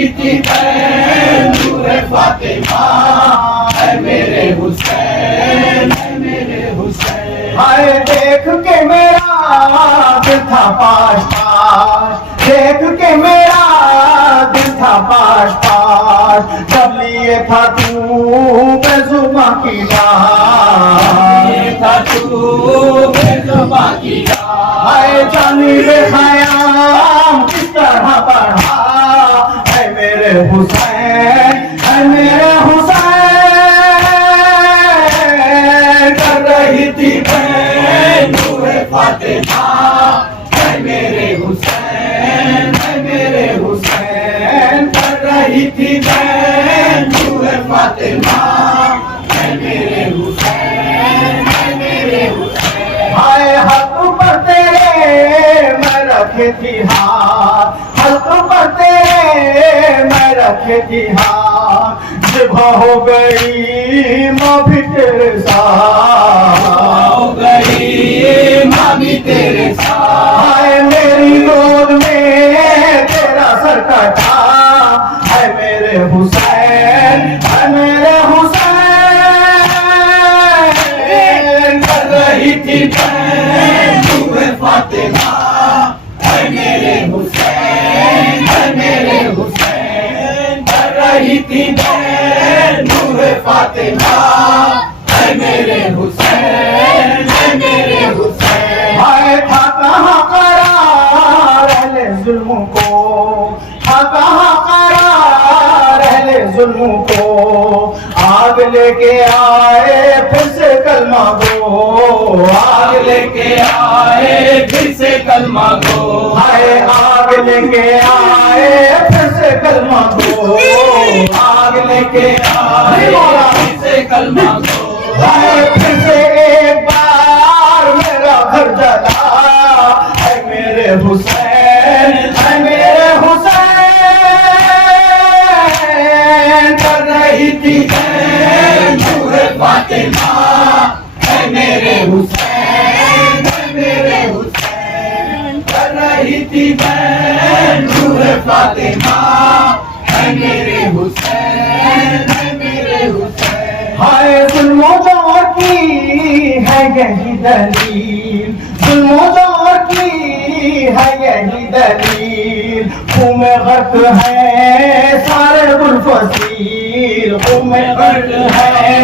رہی تھی بہن نور فاطمہ، اے میرے حسین، اے میرے حسین۔ ہائے دیکھ کے میرا دل تھا پاش پاش، دیکھ کے میرا دل تھا پاش پاش، جب لیے تھا تو بے زباں کی بات، لیے تھا تو بے زباں کی بات، ہائے جانب خیام کس طرح بڑھا، اے میرے حسین، اے میرے حسین، کر رہی تھی بہن نور فاطمہ، اے میرے حسین، اے میرے حسین، کر رہی تھی بہن نور فاطمہ، اے میرے حسین، اے میرے حسین۔ ہائے حق پر تیرے میں رکھی تھی ہاتھ، حق پر تیرے میں رکھی تھی ہاتھ، جبہ ہو گئی ماں بھی تیرے ساتھ، ہو گئی ماں بھی تیرے ساتھ، ہائے میری گود میں تیرا سر کٹا، اے میرے حسین، اے میرے حسین، کر رہی تھی بہن نور فاطمہ، اے میرے حسین، اے میرے حسین، کر رہی تھی بہن نور فاطمہ، اے میرے حسین، اے میرے حسین۔ ہائے تھا کہاں قرار اہل ظلم کو، تھا کہاں قرار اہل ظلم کو، آگ لے کے آئے پھر سے کلمہ گو، آگ لے کے آئے پھر سے کلمہ گو، ہائے آگ لے کے آئے پھر سے کلمہ گو، آگ لے کے آئے پھر سے کلمہ گو، ہائے پھر سے ایک بار میرا گھر جلا، اے میرے حسین، اے میرے حسین، کر رہی تھی بہن نور فاطمہ، اے میرے حسین، اے میرے حسین، کر رہی تھی بہن نور فاطمہ، اے میرے حسین، اے میرے حسین۔ ہائے ظلم و جور کی ہے یہی دلیل، ظلم و جور کی ہے یہی دلیل، خون میں غرق ہے سارے گل فصیل، خون میں غرق ہے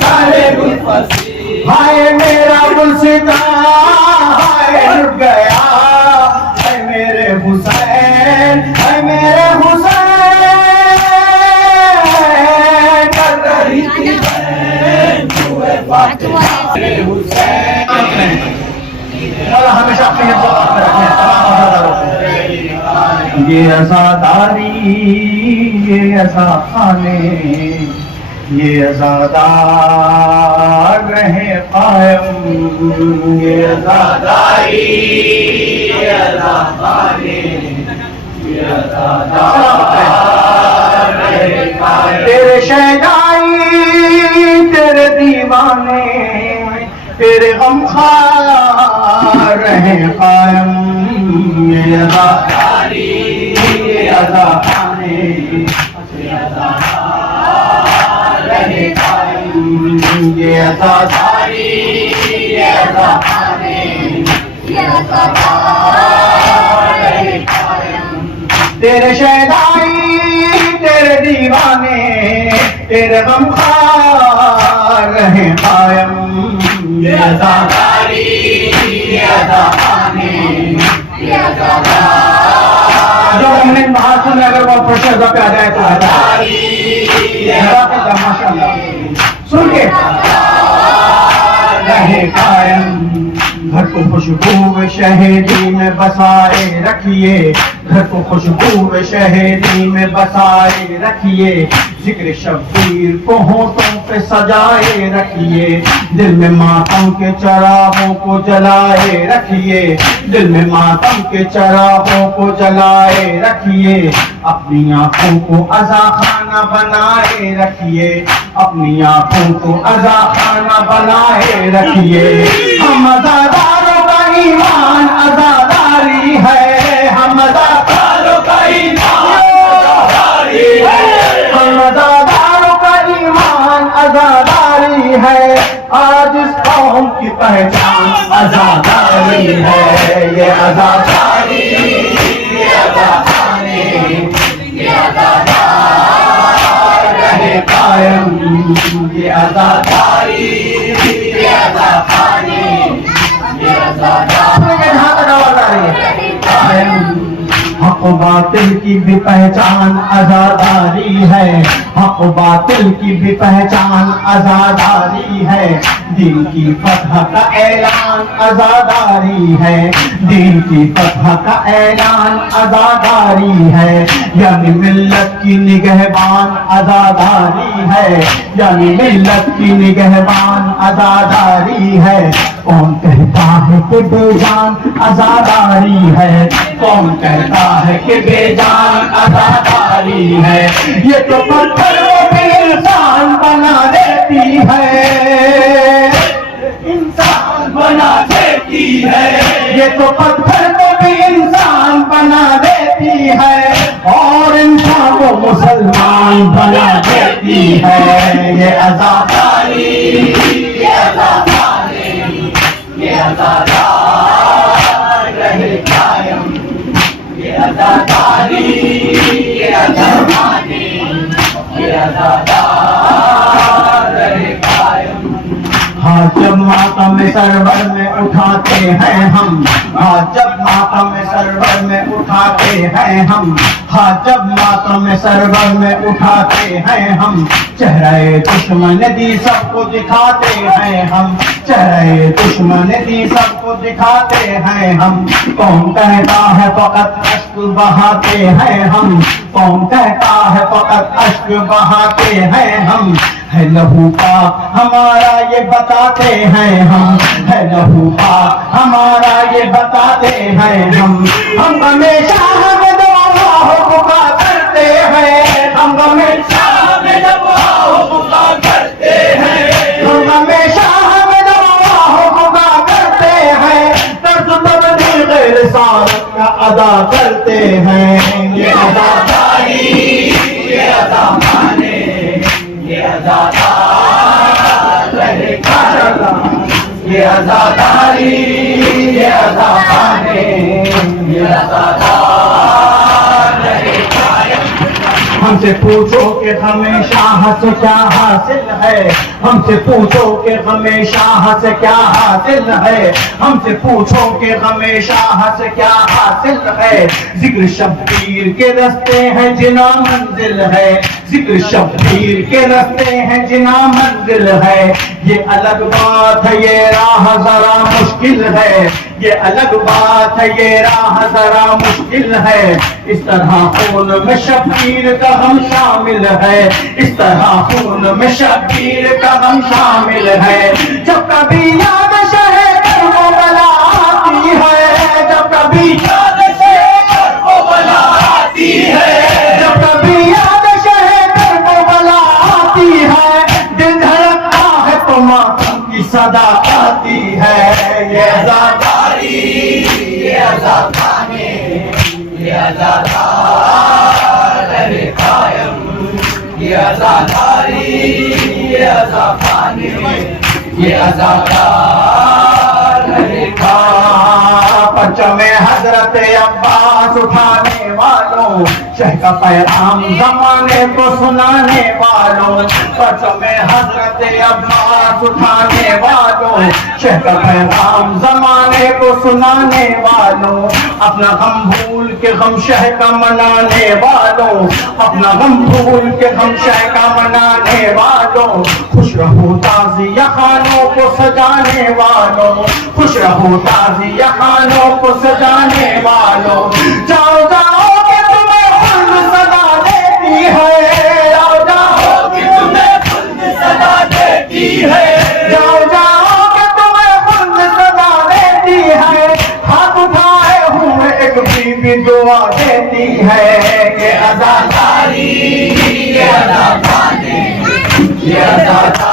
سارے گل فصیل، ہائے میرا گلستاں ہائے لٹ گیا، اے میرے حسین، اے میرے حسین، کر رہی تھی بہن نور فاطمہ، میرے حسین۔ اللہ ہمیشہ اپنی حفاظت میں رکھیں تمام عزاداروں کو۔ یہ عزاداری، یہ عزاخانے، یہ عزادار رہے قائم، یہ عزاداری، یہ عزاخانے، یہ عزادار رہے قائم، تیرے شیدائی تیرے دیوانے تیرے غمخوار رہے قائم، یہ عزاداری، یہ عزاخانے، یہ عزادار رہے قائم، یہ عزاداری، یہ عزاخانے، یہ عزادار رہے قائم، تیرے شیدائی تیرے دیوانے تیرے غمخوار رہے قائم، یہ عزاداری، یہ عزاخانے، یہ عزادار۔ جو ہم نے باہر سنے اگر وہ پروشر پہ آ جائے تو عزاداری، یہ ماشاء اللہ سن کے رہے قائم، گھر کو خوشبو شہدی میں بسائے رکھیے، گھر کو خوشبو شہدی میں بسائے رکھیے، ذکر شبیر کو ہونٹوں پہ سجائے رکھیے، دل میں ماتم کے چراغوں کو جلائے رکھیے، دل میں ماتم کے چراغوں کو جلائے رکھیے، اپنی آنکھوں کو عزا خانہ بنائے رکھیے، اپنی آنکھوں کو عزا خانہ بنائے رکھیے، ہم عزاداروں کا ایمان عزاداری ہے، ہم عزاداروں کا ایمان पहचान आजादारी है, ये आजादारी, ये आजादारी, ये आजादार रहे कायम, ये आजादारी, ये आजादारी, ये आजादार जहाँ तक आवाज आ रही है कायम। हक बातिल की भी पहचान आजादारी है, हक बातिल की भी पहचान आजादारी है, दीन की फतह का ऐलान आजादारी है, दीन की फतह का ऐलान आजादारी है, यानी मिल्लत की निगहबान आजादारी है, यानी मिल्लत की निगहबान आजादारी है। कौन कहता है कि बेजान आजादारी है, कौन कहता है कि बेजान आजादारी है, ये तो पत्थरों पे इंसान बना देती है, इंसान बना देती है, ये तो पत्थर को भी इंसान बना देती है, और इंसान को मुसलमान बना देती है, ये आजादारी, ये आजादारी, ये आजादार रहे कायम, ये आजादारी, ये आजादारी, ये आजादार रहे कायम। हाथ जब मातम सरवर में उठाते हैं हम, हाथ जब मातम सरवर में उठाते हैं हम, हाथ जब मातम सरवर में उठाते हैं हम, चेहरे दुश्मन दी सबको दिखाते हैं हम, चेहरे दुश्मन दी सबको दिखाते हैं हम। कौन कहता है फकत अश्क बहाते हैं हम, कौन कहता है फकत अश्क बहाते हैं हम, है लहू पाक हमारा ये बताते हैं हम, है लहू पाक हमारा ये बताते हैं हम हमेशा हमें दुआओं पुकार करते हैं, हम हमेशा हमें दुआओं पुकार करते हैं, हम हमेशा हमें दुआओं पुकार करते हैं, दर्द तब्दील गैर सारत का अदा करते हैं, ये अदाकारी, ये अदा माने, ये आजादार रहे कायम, ये आजादारी, ये आजादारी, ये आजादार रहे कायम। हमसे पूछो कि हमेशा से क्या हासिल है, हमसे पूछो कि हमेशा से क्या हासिल है, हमसे पूछो कि हमेशा से क्या हासिल है, जिक्र शब्बीर के रस्ते हैं जिना मंजिल है, जिक्र शब्बीर के रस्ते हैं जिना मंजिल है, ये अलग बात है ये राह जरा मुश्किल है, ये अलग बात है ये राह जरा मुश्किल है, इस तरह खून में शब्बीर का हम शामिल है, इस तरह खून में शब्बीर का हम शामिल है। जब कभी याद शहे करबला आती है, जब कभी याद शहे करबला आती है, जब कभी याद शहे करबला आती है, दिल धड़कता है तो मातम की सदा आती है, ये आजादारी, ये आजादारी, ये आजादार रहे कायम, ये आजादारी, ये आजादारी, ये आजादार रहे कायम। परचमे हजरत अब्बास उठाने वालों, शह का पैगाम जमाने को सुनाने वालों, परचमे हजरत अब्बास उठाने वालों, शह का पैगाम जमाने को सुनाने वालों, अपना गम भूल के गम शह का मनाने वालों, अपना गम भूल के गम शह का मनाने वालों, खुश रहो ताज़िया खानों को सजाने वालों, खुश रहो ताज़िया खानों को सजाने वालों, जाओ जाओ कि तुम्हें खुल्द सदा देती है, जाओ जाओ कि तुम्हें खुल्द सदा देती है, जाओ जाओ कि तुम्हें खुल्द सदा देती है, हाथ उठाए हुए एक बीबी दुआ देती है, ये आजादारी, ये आजादारी, ये आजादारी।